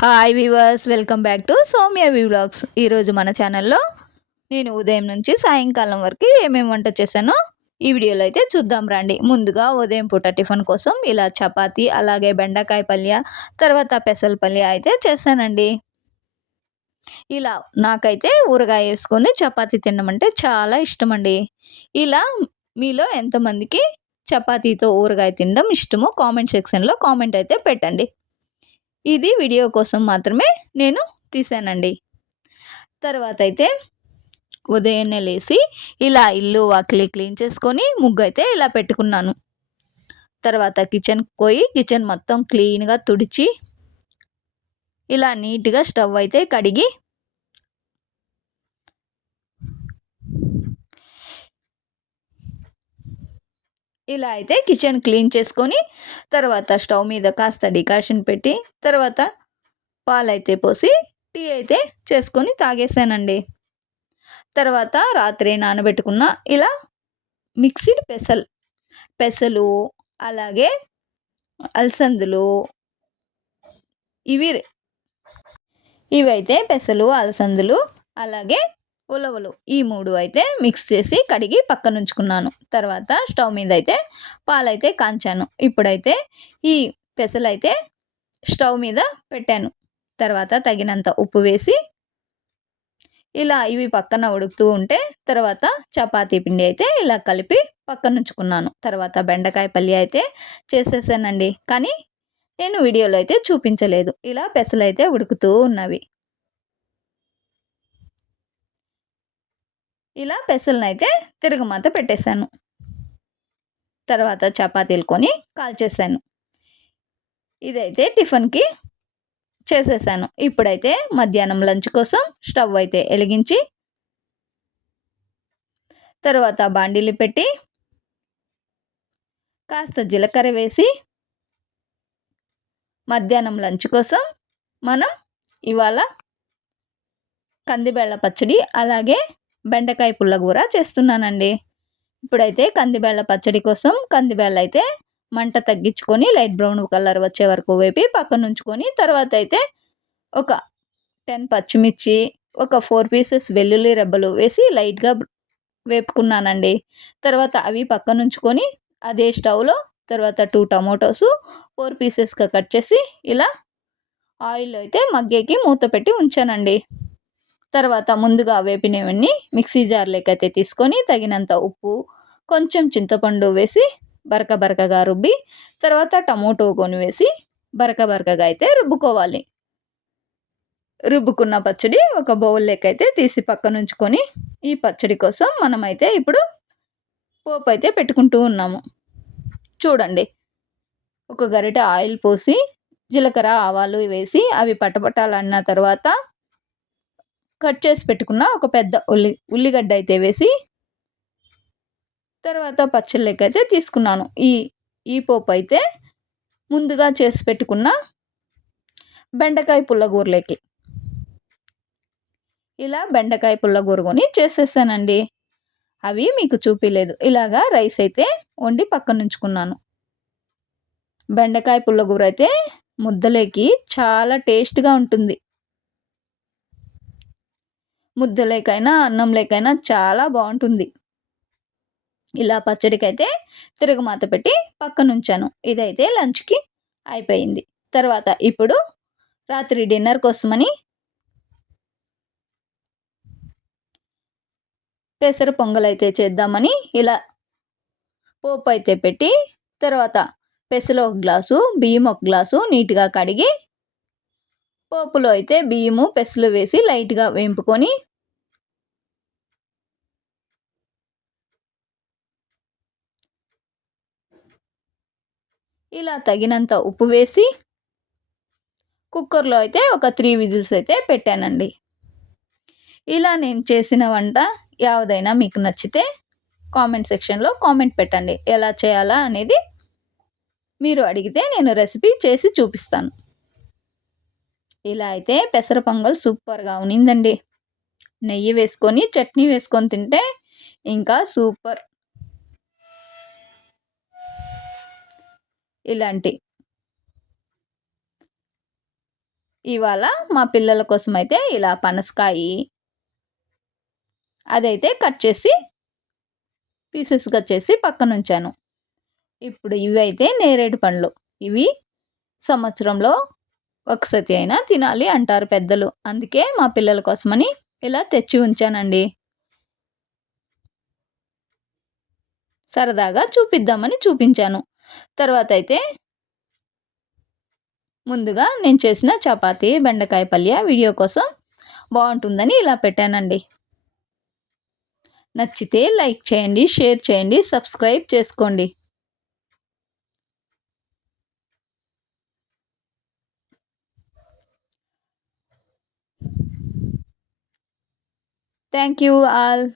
Hi weavers, welcome back to Soumya vlogs. ఈరోజు మన ఛానల్లో నేను ఉదయం నుంచి సాయంకాలం వరకు ఏమేమి వంట చేశానో ఈ వీడియోలో అయితే చూద్దాం రండి. ముందుగా ఉదయం పూట టిఫిన్ కోసం ఇలా చపాతీ, అలాగే బెండకాయ పల్య, తర్వాత పెసల పల్య అయితే చేశానండి. ఇలా నాకైతే ఊరగాయ వేసుకొని చపాతీ తినడం అంటే చాలా ఇష్టం అండి. ఇలా మీలో ఎంతమందికి చపాతీతో ఊరగాయ తినడం ఇష్టమో కామెంట్ సెక్షన్లో కామెంట్ అయితే పెట్టండి. ఇది వీడియో కోసం మాత్రమే నేను తీసానండి. తర్వాత అయితే ఉదయాన్నే లేచి ఇలా ఇల్లు వాకిలి క్లీన్ చేసుకొని ముగ్గు అయితే ఇలా పెట్టుకున్నాను. తర్వాత కిచెన్కి పోయి కిచెన్ మొత్తం క్లీన్గా తుడిచి ఇలా నీట్గా స్టవ్ అయితే కడిగి ఇలా అయితే కిచెన్ క్లీన్ చేసుకొని తర్వాత స్టవ్ మీద కాస్త డికాషన్ పెట్టి తర్వాత పాలైతే పోసి టీ అయితే చేసుకొని తాగేసానండి. తర్వాత రాత్రి నానబెట్టుకున్న ఇలా మిక్స్డ్ పెసలు అలాగే అలసందులు ఇవైతే పెసలు, అలసందులు అలాగే ఉలవలు ఈ 3 అయితే మిక్స్ చేసి కడిగి పక్కన ఉంచుకున్నాను. తర్వాత స్టవ్ మీద అయితే పాలైతే కాంచాను. ఇప్పుడైతే ఈ పెసలైతే స్టవ్ మీద పెట్టాను. తర్వాత తగినంత ఉప్పు వేసి ఇలా ఇవి పక్కన ఉడుకుతూ ఉంటే తర్వాత చపాతీ పిండి అయితే ఇలా కలిపి పక్కన ఉంచుకున్నాను. తర్వాత బెండకాయ పల్లి అయితే చేసేసానండి. కానీ నేను వీడియోలో అయితే చూపించలేదు. ఇలా పెసలైతే ఉడుకుతూ ఉన్నవి. ఇలా పెసలనైతే తిరగమాత పెట్టేశాను. తర్వాత చపాతీలు కొని కాల్చేసాను. ఇదైతే టిఫిన్కి చేసేసాను. ఇప్పుడైతే మధ్యాహ్నం లంచ్ కోసం స్టవ్ అయితే వెలిగించి తర్వాత బాండీలు పెట్టి కాస్త జీలకర్ర వేసి మధ్యాహ్నం లంచ్ కోసం మనం ఇవాళ కందిబెళ్ళ పచ్చడి అలాగే బెండకాయ పుల్లగూర చేస్తున్నానండి. ఇప్పుడైతే కందిబెళ్ళ పచ్చడి కోసం కందిబెళ్ళ అయితే మంట తగ్గించుకొని లైట్ బ్రౌన్ కలర్ వచ్చే వరకు వేపి పక్కన ఉంచుకొని తర్వాత అయితే ఒక 10 పచ్చిమిర్చి, ఒక 4 పీసెస్ వెల్లుల్లి రెబ్బలు వేసి లైట్గా వేపుకున్నానండి. తర్వాత అవి పక్కన ఉంచుకొని అదే స్టవ్లో తర్వాత 2 టమోటోస్ 4 పీసెస్గా కట్ చేసి ఇలా ఆయిల్ అయితే మగ్గేకి మూత పెట్టి ఉంచానండి. తర్వాత ముందుగా వేపినవన్నీ మిక్సీ జార్లోకి అయితే తీసుకొని తగినంత ఉప్పు, కొంచెం చింతపండు వేసి బరకగా రుబ్బి తర్వాత టమోటో కొని వేసి బరకగా అయితే రుబ్బుకోవాలి. రుబ్బుకున్న పచ్చడి ఒక బౌల్లోకి అయితే తీసి పక్కన ఉంచుకొని ఈ పచ్చడి కోసం మనమైతే ఇప్పుడు పోపు అయితే పెట్టుకుంటూ ఉన్నాము. చూడండి, ఒక గరిటె ఆయిల్ పోసి జీలకర్ర ఆవాలు వేసి అవి పటపటాలన్న తర్వాత కట్ చేసి పెట్టుకున్న ఒక పెద్ద ఉల్లిగడ్డ అయితే వేసి తర్వాత పచ్చళ్ళకి అయితే తీసుకున్నాను. ఈ పోపు అయితే ముందుగా చేసి పెట్టుకున్న బెండకాయ పుల్లగూరలోకి ఇలా బెండకాయ పుల్లగూర కొని చేసేసానండి. అవి మీకు చూపించలేదు. ఇలాగా రైస్ అయితే వండి పక్కన ఉంచుకున్నాను. బెండకాయ పుల్లగూర అయితే ముద్దలేకి చాలా టేస్ట్గా ఉంటుంది. ముద్దలేకైనా అన్నంలేకైనా చాలా బాగుంటుంది. ఇలా పచ్చడికైతే తిరగమాత పెట్టి పక్కన ఉంచాను. ఇదైతే లంచ్కి అయిపోయింది. తర్వాత ఇప్పుడు రాత్రి డిన్నర్ కోసమని పెసర పొంగలైతే చేద్దామని ఇలా పోపు అయితే పెట్టి తర్వాత పెసలు 1 గ్లాసు, బియ్యం 1 గ్లాసు నీట్గా కడిగి పోపులో అయితే బియ్యము పెసలు వేసి లైట్గా వేంపుకొని ఇలా తగినంత ఉప్పు వేసి కుక్కర్లో అయితే ఒక 3 విజిల్స్ అయితే పెట్టానండి. ఇలా నేను చేసిన వంట యావదైనా మీకు నచ్చితే కామెంట్ సెక్షన్లో కామెంట్ పెట్టండి. ఎలా చేయాలా అనేది మీరు అడిగితే నేను రెసిపీ చేసి చూపిస్తాను. ఇలా అయితే పెసర పొంగల్ సూపర్గా ఉన్నిందండి. నెయ్యి వేసుకొని చట్నీ వేసుకొని తింటే ఇంకా సూపర్. ఇలాంటి ఇవాళ మా పిల్లల కోసం అయితే ఇలా పనసకాయ అదైతే కట్ చేసి పీసెస్గా చేసి పక్కన ఉంచాను. ఇప్పుడు ఇవి అయితే నేరేడు పండ్లు. ఇవి సంవత్సరంలో ఒకసతి అయినా తినాలి అంటారు పెద్దలు. అందుకే మా పిల్లల కోసమని ఇలా తెచ్చి ఉంచానండి. సరదాగా చూపిద్దామని చూపించాను. తర్వాత అయితే ముందుగా నేను చేసిన చపాతీ బెండకాయ పల్య వీడియో కోసం బాగుంటుందని ఇలా పెట్టానండి. నచ్చితే లైక్ చేయండి, షేర్ చేయండి, సబ్స్క్రైబ్ చేసుకోండి. Thank you all.